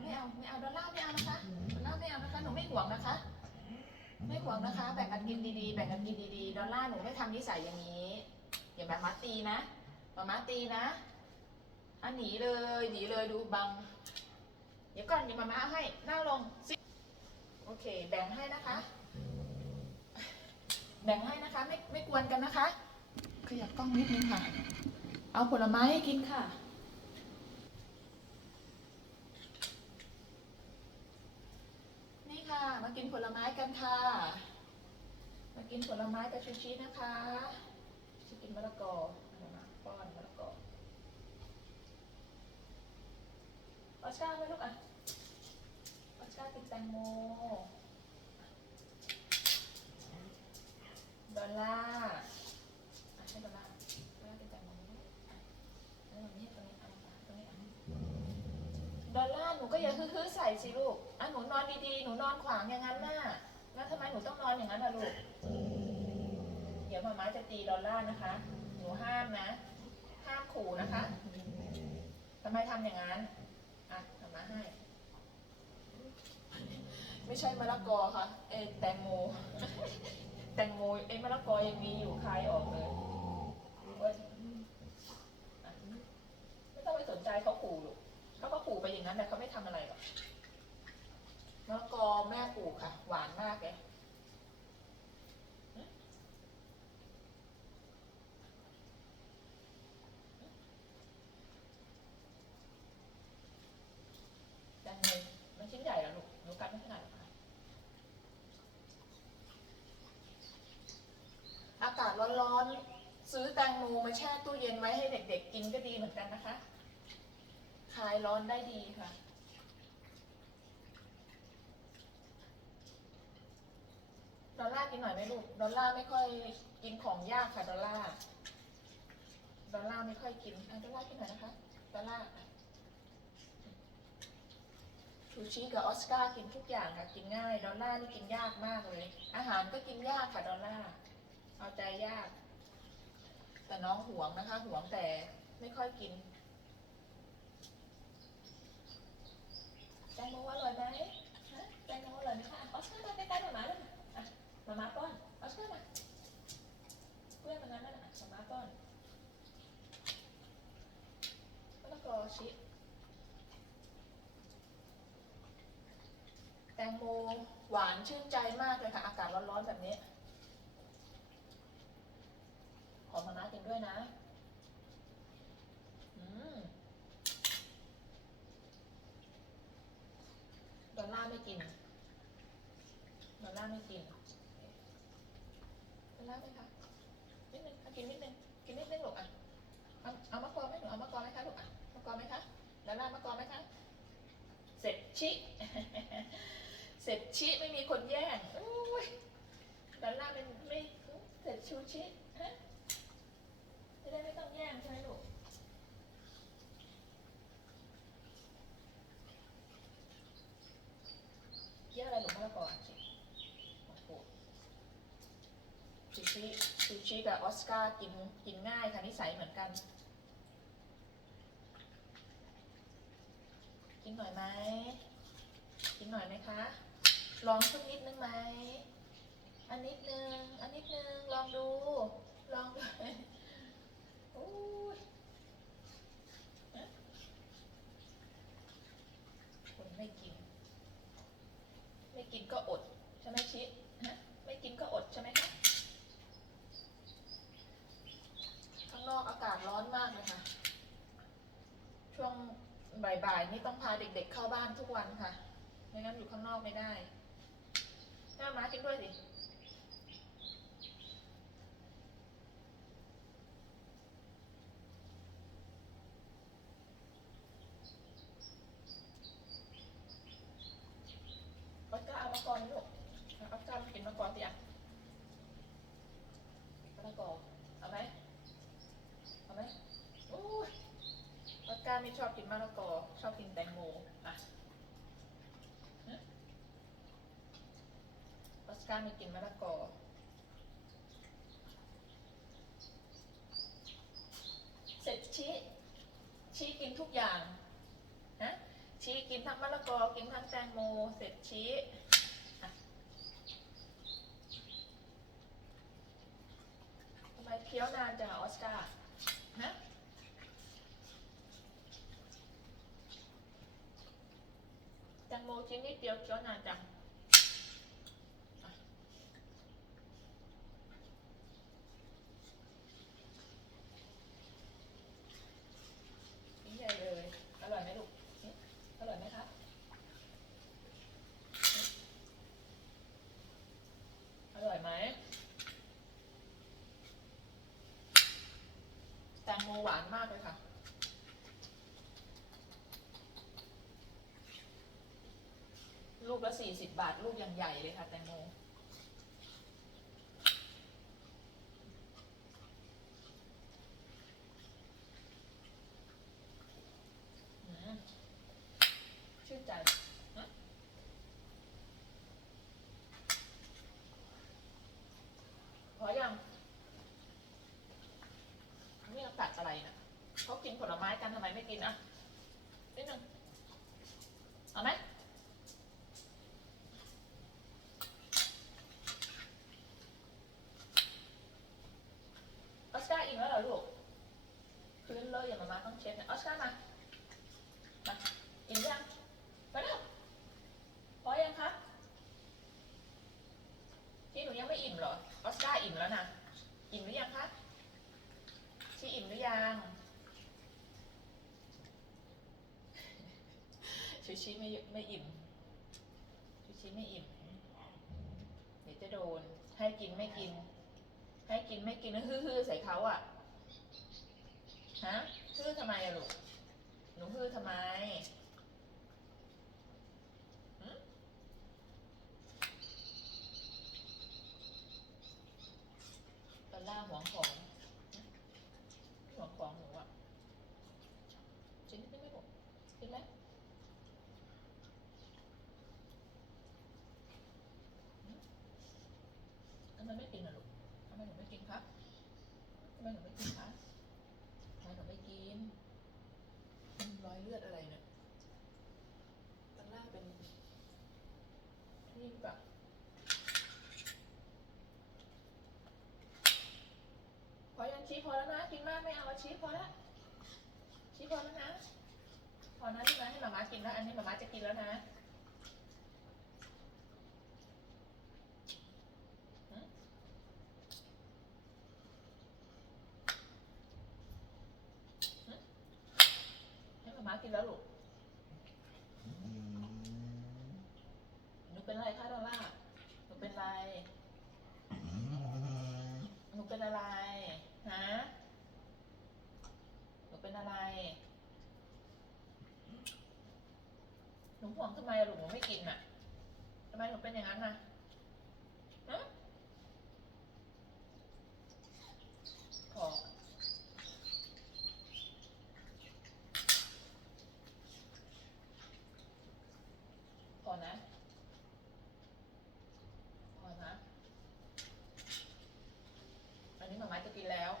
ไม่เอาไม่เอาดอลลาร์ไม่เอานะคะดอลลาร์ไม่เอานะคะหนูไม่ห่วงนะคะ ไม่ห่วงนะคะแบ่งกันกินดีๆแบ่งกันกินดีๆดอลลาร์หนูไม่ทำนิสัยอย่างนี้อย่าแบบมาตีนะมามาตีนะอันหนีเลยหนีเลยดูบัง เดี๋ยวก่อนเดี๋ยวมามาเอาให้นั่งลงสิโอเค แบ่งให้นะคะ แบ่งให้นะคะ ไม่ไม่กวนกันนะคะขยับกล้องนิดนึงค่ะ เอาผลไม้ให้กินค่ะ นี่ค่ะ มา กินผลไม้กันค่ะ มากินผลไม้กับชูชีนะคะจะกินมะละกอเอามาป้อนมะละกอออสกาไหมลูกอะออสการ์กินแตงโม ดอลล่าอะให้ดอลล่าดอลล่ากินแตงโมอะอันนี้ตรงนี้อามาตรงนี้เอาดอลล่าหนูก็อย่าฮือๆใส่สิลูก อะหนูนอนดีๆ หนูนอนขวางอย่างนั้นน่ะ แล้วทำไมหนูต้องนอนอย่างนั้นล่ะลูก เดี๋ยวมาม่าจะตีดอลล่าร์นะคะ หนูห้ามนะ ห้ามขู่นะคะทำไมทำอย่างนั้น อะมาม่าให้ ไม่ใช่มะละกอค่ะ เอแตงโม แตงโมเอมะละกอยังมีอยู่คายออกเลยไม่ต้องไปสนใจเขาขู่หรอกเขาก็ขู่ไปอย่างนั้นแต่เขาไม่ทำอะไรหรอก มะละกอแม่ปลูกค่ะ หวานมากเลยแตงโมมันชิ้นใหญ่เหรอลูกหนูกัดไม่ขนาดหรอกค่ะ อากาศร้อนๆ ซื้อแตงโมมาแช่ตู้เย็นไว้ให้เด็กๆ กินก็ดีเหมือนกันนะคะ คลายร้อนได้ดีค่ะ ดอลลาร์ กินหน่อยไหมลูก ดอลลาร์ไม่ค่อยกินของยากค่ะ ดอลลาร์ ดอลลาร์ไม่ค่อยกินอะดอลลาร์กินหน่อยนะคะ ดอลลาร์อะชูชิกับออสการ์กินทุกอย่างค่ะ กินง่าย ดอลลาร์นี่กินยากมากเลย อาหารก็กินยากค่ะ ดอลลาร์ เอาใจยาก แต่น้องหวงนะคะหวงแต่ไม่ค่อยกินแตงโมอร่อยไหมฮะแตงโมอร่อยไหมคะออสการ์มาใกล้ๆหมามาเลยอะ มามาป้อนออสการ์มาเพื่อนมางั้นนั่นน่ะมามาป้อนมะละกอชิแตงโมหวานชื่นใจมากเลยค่ะ อากาศร้อนๆแบบนี้ ขอมาม่ากินด้วยนะอืมดอลลาไม่กิน ดอลลาไม่กิน แลลาร์ไหมคะนิดนึงเอากินนิดนึงกินนิดนึงลูกอะเอาเอามะกอไหมหนูเอามะกอไหมคะลูกอะมะกอไหมคะดอลลาร์มะกอไหมคะเสร็จชิ เสร็จชิไม่มีคนแย่งโอ้ยดอลลาร์เป็นไม่เสร็จชูชิฮะ จะได้ไม่ต้องแย่งใช่ไหมลูก เยี่ยอะไรหนูมะละกอสิโอ้โห ซูชิซูชิกับออสการ์กินกินง่ายค่ะนิสัยเหมือนกัน กินหน่อยไหมกินหน่อยไหมคะลองสักนิดนึงไหมอันนิดนึงอันนิดนึงลองดูลองดูโอ้ยคนไม่กิน ไม่กินก็อดใช่ไหมชิดฮะไม่กินก็อดใช่ไหมคะข้างนอกอากาศร้อนมากเลยค่ะ ช่วง บ่ายๆนี่ต้องพาเด็กๆเข้าบ้านทุกวันค่ะ ไม่งั้นอยู่ข้างนอกไม่ได้แม่มากินด้วยสิ ออสการ์เอามะกรนี่ลูกเอาออสการ์มากินมะกรสิอะมะละกอเอาไหมเอาไหมโอ้ยออสการ์ไม่ ชอบกินมะละกอ ชอบกินแตงโมอะออสการ์ไม่กินมะละกอเสร็จชี้ ชี้กินทุกอย่างฮะชี้กินทั้งมะละกอ กินทั้งแตงโม เสร็จชี้ทำไมเคี้ยวนานจังออสการ์ฮะ แต งโมชิ้นนิดเดียวเคี้ยวนานจังนี่ใหญ่เลย อร่อยไหมลูก อร่อยไหมครับอร่อยไหมแตงโมหวานมากเลยค่ะ ลูกละสี่สิบบาท ลูกยังใหญ่เลยค่ะ แตงโม ชื่นใจพอยังนี่เราตัดอะไรนะ่ะเขากินผลไม้กันทำไมไม่กินอะนิดนึงเอาไหม ออสการ์อิ่มแล้วเหรอลูก พื้นเลอะอย่ามามาต้องเช็ดนะออสกามามาอิ่มยังมาเร็วพอยังคะที่หนูยังไม่อิ่มเหรอออสการ์อิ่มแล้วนะอิ่มหรือยังคะชีอิ่มหรือยังชูชีไม่ไม่อิ่มชูชีไม่อิ่มเดี๋ยวจะโดน ให้กินไม่กิน ให้กินไม่กินแล้วฮือๆใส่เขาอะฮะ ฮือทำไมอะลูก หนูฮือทำไมตอนล่าหวงของหึหวงของหนูอะชิ้นนี้ไม่บอกกินไหมหึทำไมไม่กินอะลูก ทำไมหนูไม่กินครับทำไมหนูไม่กินคะทำไมหนูไม่กินมันรอยเลือดอะไรเนี่ยตอนล่างเป็นนี่หรือเปล่าพอยังชี้พอแล้วนะ กิ ชี้พอแล้วชี้พอแล้วนะ พอนะที่มาให้หมาม่ากินแล้ว อันนี้หมาม่าจะกินแล้วนะให้หมาม่ากินแล้วลูก หนูเป็นอะไรคะดอลล่าหนูเป็นอะไร หนูเป็นอะไร ฮะ หนูเป็น อะไรหนูห่วงทำไมอะหนูไม่กินอะทำไมหนูเป็นอย่างนั้นน่ะพอ พอนะ พอนะ อันนี้หมาม่าจะกินแล้ว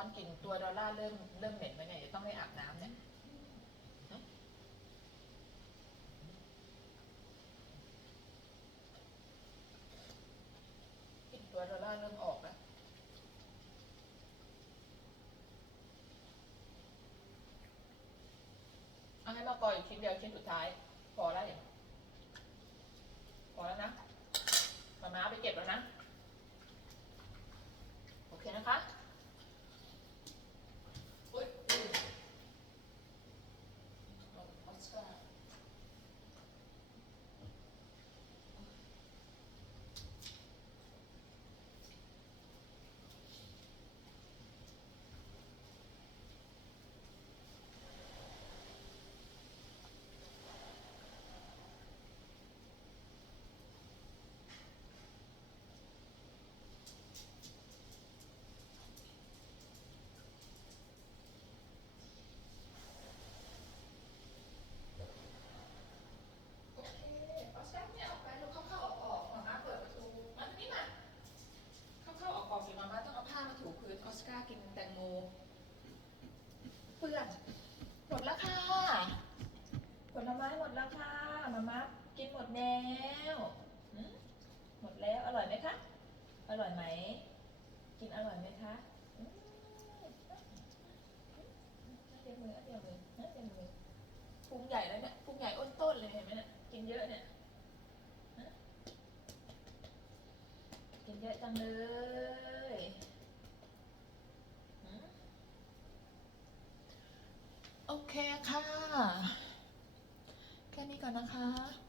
อากาศร้อนกลิ่นตัวดอลล่าร์เริ่มเริ่มเหม็นไหมเนี่ยเดี๋ยวต้องไปอาบน้ำเนี่ยกลิ่นตัวดอลล่าร์เริ่มออกแล้วเอาให้มากออีกชิ้นเดียวชิ้นสุดท้าย พอแล้วเนี่ยพอแล้วนะมาม้าไปเก็บแล้วนะ โอเคนะคะ พุงใหญ่แล้วเนี่ยพุงใหญ่อ้นต้นเลยเห็นไหมเนี่ยกินเยอะเนี่ยฮะกินเยอะจังเลยหืมโอเคค่ะ แค่นี้ก่อนนะคะ